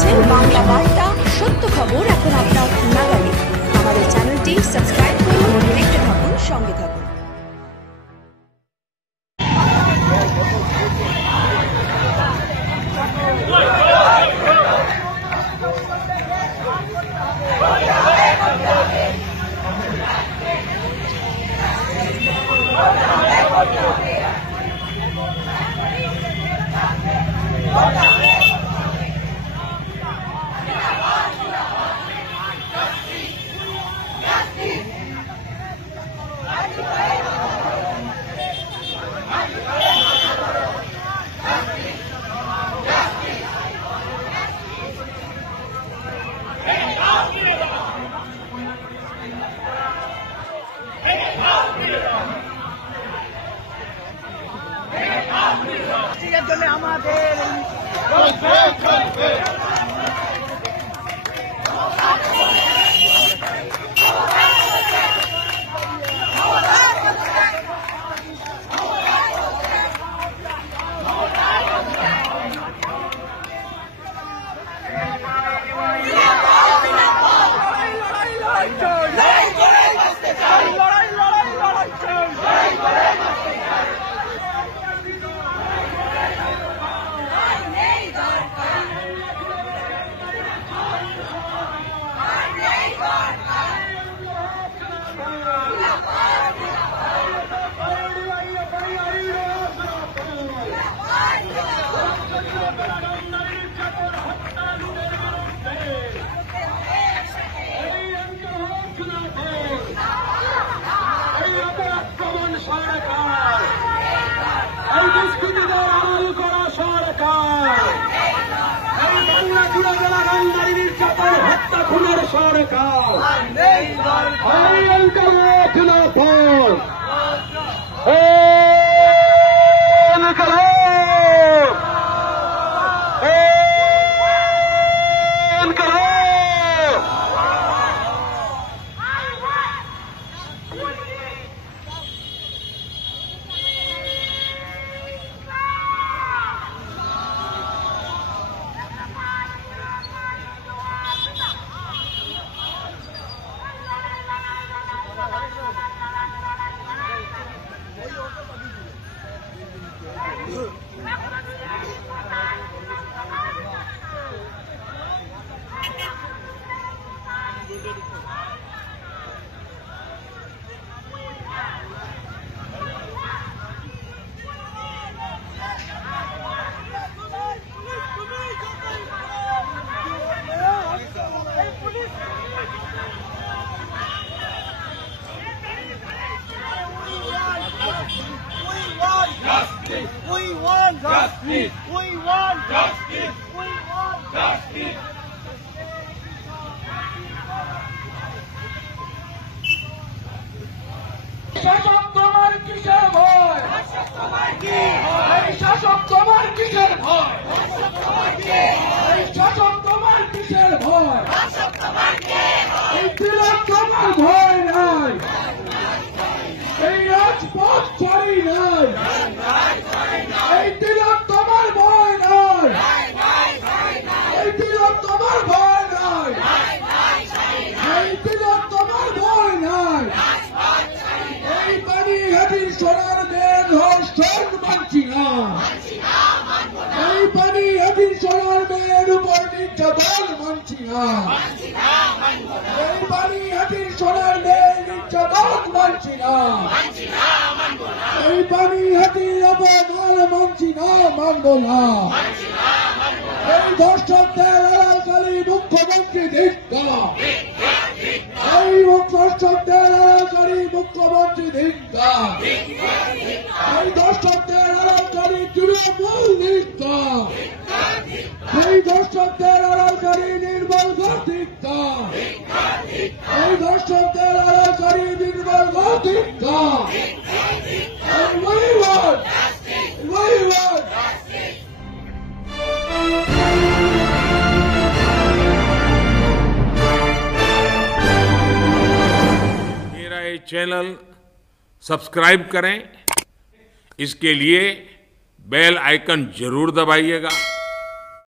দেখছেন বাংলা বার্তা, সত্য খবর এখন আপনার নাগালে। আমাদের চ্যানেলটি সাবস্ক্রাইব করুন, দেখতে থাকুন, সঙ্গে থাকুন। শাসক তোমার কিসের ভয়? এই শাসক তোমার কিসের ভয়? এই শাসক তোমার কিসের ভয়? এই তিলক তোমার ভয় নাই, এই রাজপথ ছাড়ি নাই, এই তিলক তোমার ভয় নাই, এই তিলক তোমার ভয় নাই, এই তিলক তোমার ভয় নাই। এই পানিহাটির সোনার মেয়ের ধর্ষণ মানছি না, এই পানিহাটির সোনার মেয়ের উপর নির্যাতন মানছি না, এই পানিহাটির সোনার মেয়ের নির্যাতন মানছি না, এই পানিহাটির অপমান মানছি না, মানব না। এই ধর্ষকদের এলাকারী মুখ্যমন্ত্রী ধিক্কার, এই ধর্ষকদের এলাকারী মুখ্যমন্ত্রী ধিক্কার, এই ধর্ষকদের এলাকারী তৃণমূল ধিক্কার, এই ধর্ষকদের এলাকারী নির্মল ধিক্কার, এই ধর্ষকদের এলাকারী নির্মল ধিক্কার। चैनल सब्सक्राइब करें, इसके लिए बेल आइकन जरूर दबाइएगा।